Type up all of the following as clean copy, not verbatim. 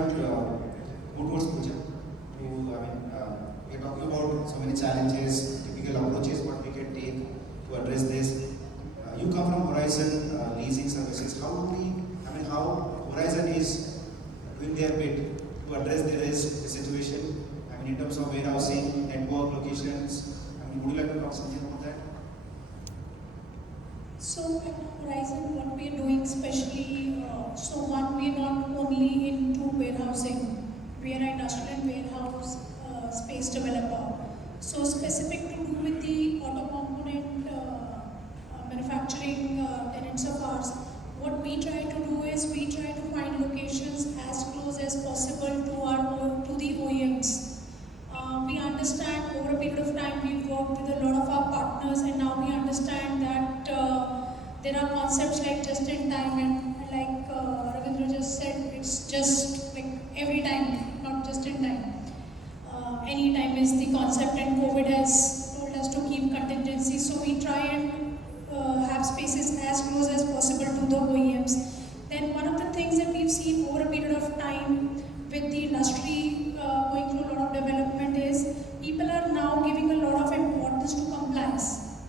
would go towards Pooja. We're talking about so many challenges, typical approaches, what we can take to address this. You come from Horizon Leasing Services. How Horizon is doing their bit to address the situation? In terms of warehousing, network, locations. Would you like to talk something about that? So at Horizon, what we are doing especially, we are not only into warehousing, we are an industrial warehouse space developer. So specific to do with the auto component manufacturing tenants of ours, what we try to do is we try to find locations as close as possible to the OEMs. We understand over a period of time we've worked with a lot of our partners, and now we understand that there are concepts like just in time, and like Ravindra just said, it's just like every time, not just in time. Any time is the concept, and COVID has told us to keep contingency, so we try and have spaces as close as possible to the OEMs. Then one of the things that we've seen over a period of time with the industry going through a lot of development is people are now giving a lot of importance to compliance.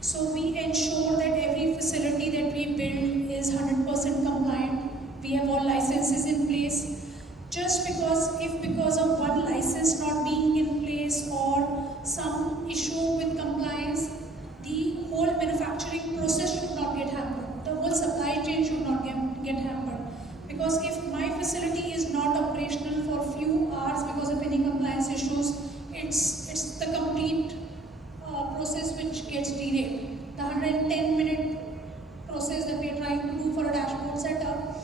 So we ensure that every facility that we build is 100% compliant. We have all licenses in place. Just because of one license not being in place or some issue with compliance, the whole manufacturing process should not get hampered. The whole supply chain should not get hampered. Because if my facility is not operational for a few hours because of any compliance issues, it's the complete process which gets derailed. The 110-minute process that we are trying to do for a dashboard setup,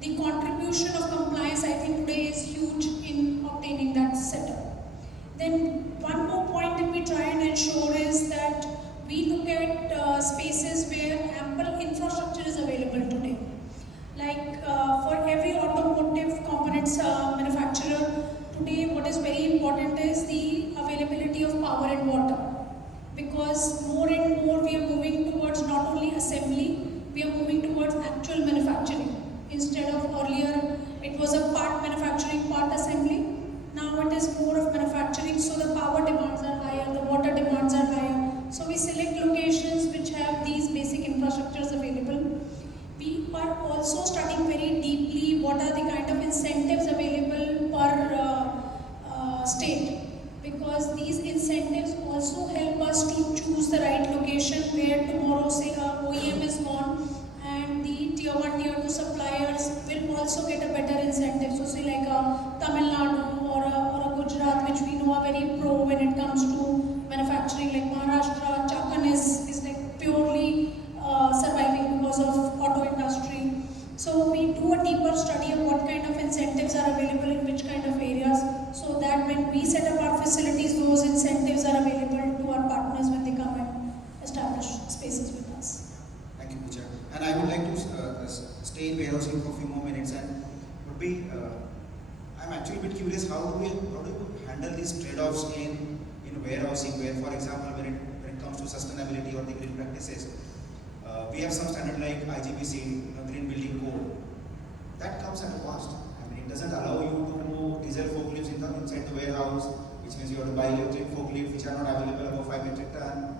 the contribution of compliance I think today is huge in obtaining that setup. Then one more point that we try and ensure is that we look at spaces where ample infrastructure is available today. Like for every automotive components manufacturer, today what is very important is the availability of power and water. Because more and more we are moving towards not only assembly, we are moving towards actual manufacturing. Instead of earlier, it was a part manufacturing, part assembly. Now it is more of manufacturing, so the power demands are higher, the water demands are higher. So we select locations which have these basic infrastructures available. We are also studying very deeply what are the kind of incentives available per state, because these incentives also help us to choose the right location where tomorrow say a OEM is born and the tier 1, tier 2 suppliers will also get a better incentive. So say like a Tamil Nadu or a Gujarat, which we know are very pro when it comes to manufacturing, like Maharashtra, Chakan is like purely surviving because of auto industry. So we do a deeper study of what kind of incentives are available in which kind of areas, so that when we set up our facilities, those incentives are available to our partners when they come and establish spaces with us. Thank you, Pooja. And I would like to stay in warehousing for a few more minutes, and I'm actually a bit curious, how do you handle these trade-offs in warehousing, where, for example, when it comes to sustainability or the green practices, we have some standard like IGBC, Green Building Code. That comes at a cost. It doesn't allow you to do diesel forklifts inside the warehouse, which means you have to buy electric forklifts which are not available above 5 metric ton.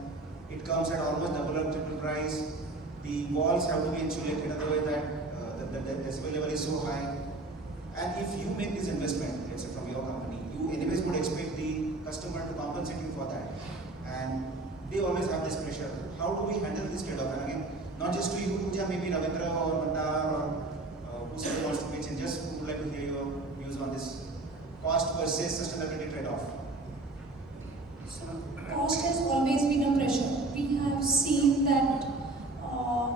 It comes at almost double or triple price. The walls have to be insulated in a way that the decibel level is so high. And if you make this investment, let's say from your company, you anyways would expect the customer to compensate you for that. And they always have this pressure. How do we handle this trade-off? And again, not just to you, Pooja, maybe Ravindra or Mandar or whoever wants to pitch in, just would like to hear your views on this cost versus sustainability trade-off. So, cost has always been a pressure. We have seen that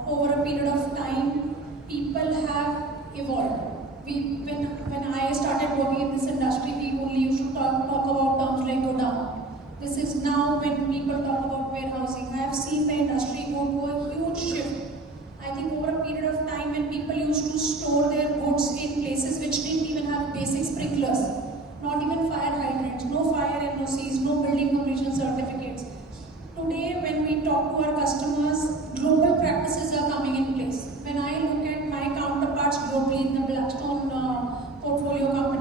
over a period of time, people have evolved. When I started working in this industry, we only used to talk about terms like go down. This is now when people talk about warehousing. I have seen the industry go to a huge shift. I think over a period of time when people used to store their goods in places which didn't even have basic sprinklers, not even fire hydrants, no fire NOCs, no building completion certificates. Today, when we talk to our customers, global practices are coming in place. When I look at my counterparts globally in the Blackstone portfolio company,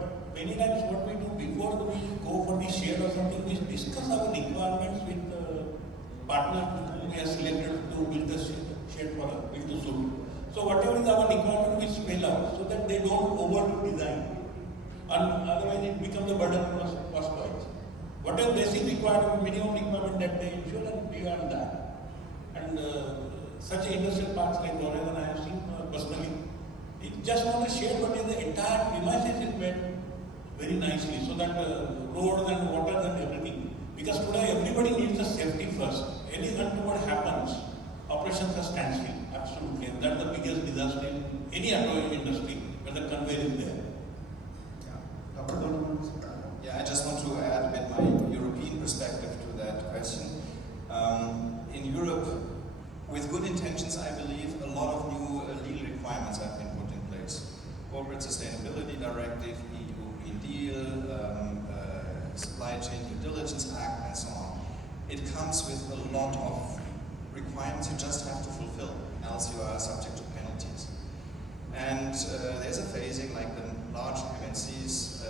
But many times what we do before we go for the shed or something, we discuss our requirements with partners whom we are selected to build the shed for us, build the suit. So whatever is our requirement, we spell out so that they don't over design. And otherwise it becomes a burden cost-wise. Whatever basic requirement, minimum requirement that they ensure, and beyond that. And such industrial parks like Horizon I have seen personally, it just not a shed, but in the entire premises is made very nicely, so that roads and waters and everything. Because today everybody needs the safety first. Any untoward happens, operations are standstill, absolutely. And that's the biggest disaster in any auto industry, where the conveyor is there. Yeah. Dr. Bonu? Yeah, I just want to add a bit my European perspective to that question. In Europe, with good intentions, I believe a lot of new legal requirements have been put in place. Corporate Sustainability Directive, EU Green Deal, Supply Chain Due Diligence Act, and so on. It comes with a lot of requirements you just have to fulfill, else you are subject to penalties. And there's a phasing, like the large MNCs,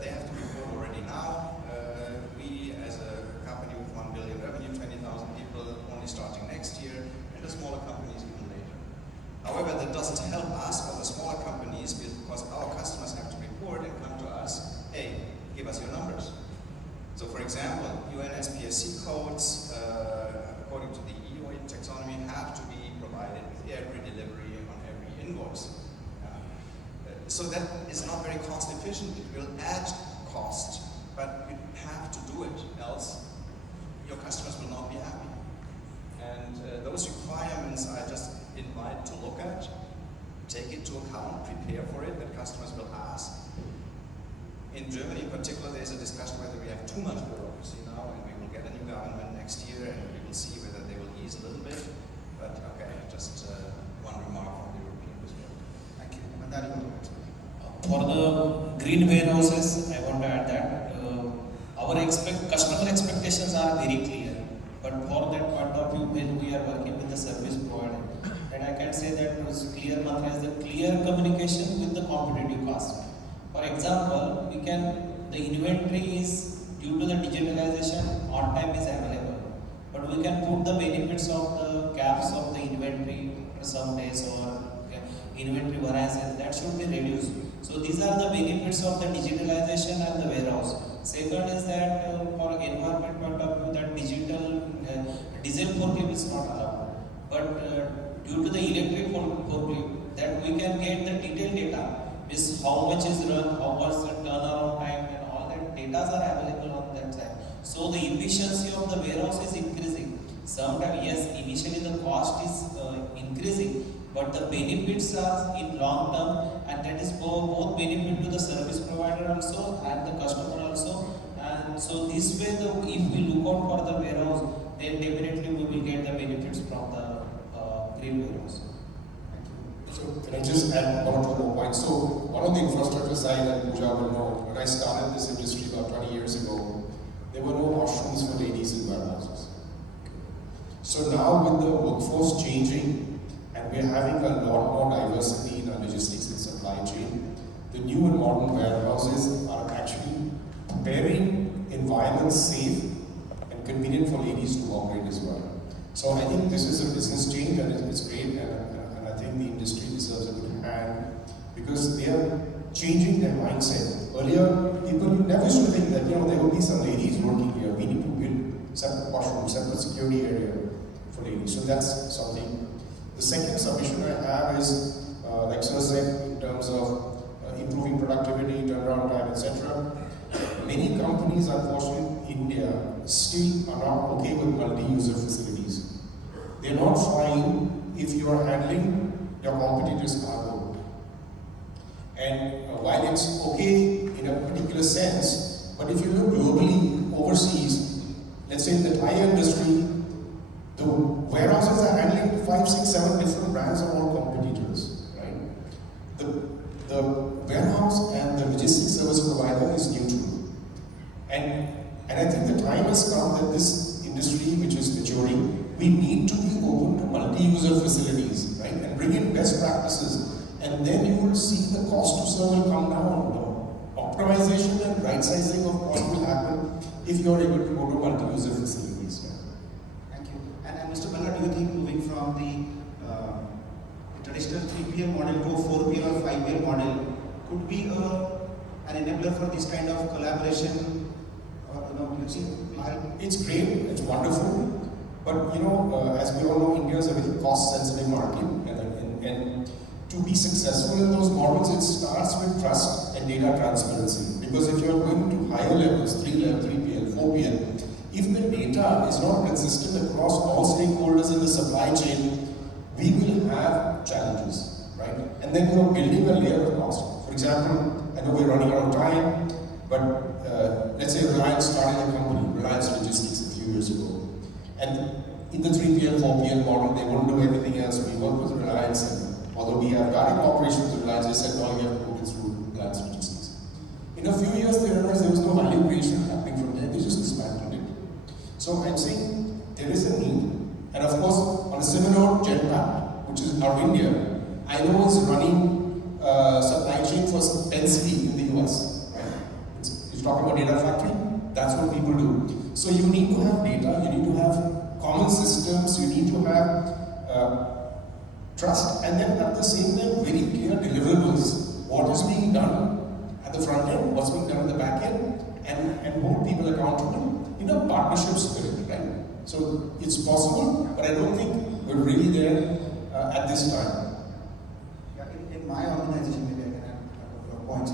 they have to report already now. We, as a company with 1 billion revenue, 20,000 people, only starting next year, and the smaller companies even later. However, that doesn't help us or the smaller companies, because our customers have to report and come to us, hey, give us your numbers. So for example, UN SPSC codes, according to the EU taxonomy, have to be provided with every delivery on every invoice. So that is not very cost efficient. It will add cost, but you have to do it, else your customers will not be happy. And those requirements I just invite to look at, take it to account, prepare for it, that customers will ask. In Germany in particular, there's a discussion whether we have too much bureaucracy now, and we will get a new government next year, and we will see whether they will ease a little bit. But okay, just one remark from the European perspective. Thank you. Mandari. For the green warehouses, I want to add that our customer expectations are very clear. But for that point of view, when we are working with the service provider, and I can say that clear mantra is the clear communication with the competitive cost. For example, the inventory is due to the digitalization, on time is available. But we can put the benefits of the caps of the inventory for some days or inventory variances, that should be reduced. So these are the benefits of the digitalization and the warehouse. Second is that for environment point of view, that diesel forklift is not allowed. But due to the electric forklift, that we can get the detailed data, means how much is run, how much the turnaround time, and all that data are available on that side. So the efficiency of the warehouse is increasing. Sometimes, yes, initially the cost is increasing, but the benefits are in long term, and that is both benefit to the service provider also and the customer also. And so this way, if we look out for the warehouse, then definitely we will get the benefits from the green warehouse. So can I just add one or two more points? So one on the infrastructure side, and Pooja will know, when I started this industry about 20 years ago, there were no washrooms for ladies in warehouses. So now with the workforce changing, and we're having a lot more diversity in our logistics and supply chain, the new and modern warehouses are actually preparing environments safe and convenient for ladies to operate as well. So I think this is a business change, and it's great, and I think the industry deserves a good hand, because they are changing their mindset. Earlier, people never used to think that, there will be some ladies working here. We need to build separate washrooms, separate security area for ladies. So that's something. The second submission I have is, like Sir said, in terms of improving productivity, turnaround time, etc. Many companies, unfortunately, in India still are not okay with multi-user facilities. They're not fine if you are handling your competitors' cargo. And while it's okay in a particular sense, but if you look globally, overseas, let's say in the tire industry, the warehouses are handling 5, 6, 7 different brands of all competitors, right? The warehouse and the logistics service provider is neutral. And I think the time has come that this industry, which is maturing, we need to be open to multi-user facilities, right? And bring in best practices. And then you will see the cost to serve will come down, optimization and right sizing of what will happen if you are able to go to multi-user facilities. Thank you. And Mr. Balla, do you think moving from the traditional 3PL model to a 4PL or 5PL model could be an enabler for this kind of collaboration? Or, you see, It's great, it's wonderful, but as we all know, India is a very cost-sensitive market, and to be successful in those models, it starts with trust and data transparency. Because if you are going to higher levels, 3PL, 4PL, if the data is not consistent across all stakeholders in the supply chain, we will have challenges, right? And then you are building a layer of cost. For example, I know we're running out of time, but let's say Reliance started a company, Reliance Logistics, a few years ago. And in the 3PL, 4PL model, they won't do everything else. We work with Reliance, and although we have direct operations with Reliance, they said, no, you have to put it through Reliance Logistics. In a few years, they realized there was no value creation happening from there. They just dismantled it. So I'm saying there is a need. And of course, on a similar note, Jetpack, which is out of India, I know is running supply chain for Penske in the US. Right? It's talking about data factory. That's what people do. So you need to have data, you need to have common systems, you need to have trust, and then at the same time, very clear deliverables. What is being done at the front end, what's being done at the back end, and hold people accountable in a partnership spirit, right? So it's possible, but I don't think we're really there at this time. Yeah, in my organization, maybe I can add a couple of points.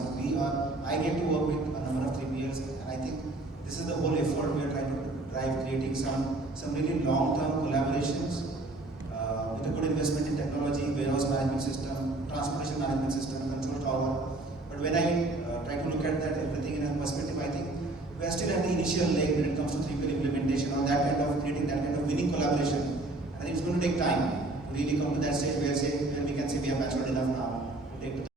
I get to work with a number of 3PLs, and I think this is the whole effort we are trying to drive, creating some really long-term collaborations with a good investment in technology, warehouse management system, transportation management system, control tower. But when I try to look at that everything in a perspective, I think we are still at the initial leg when it comes to 3PL implementation or that kind of creating that kind of winning collaboration. I think it's going to take time to really come to that stage where we can say we have matured enough now to take the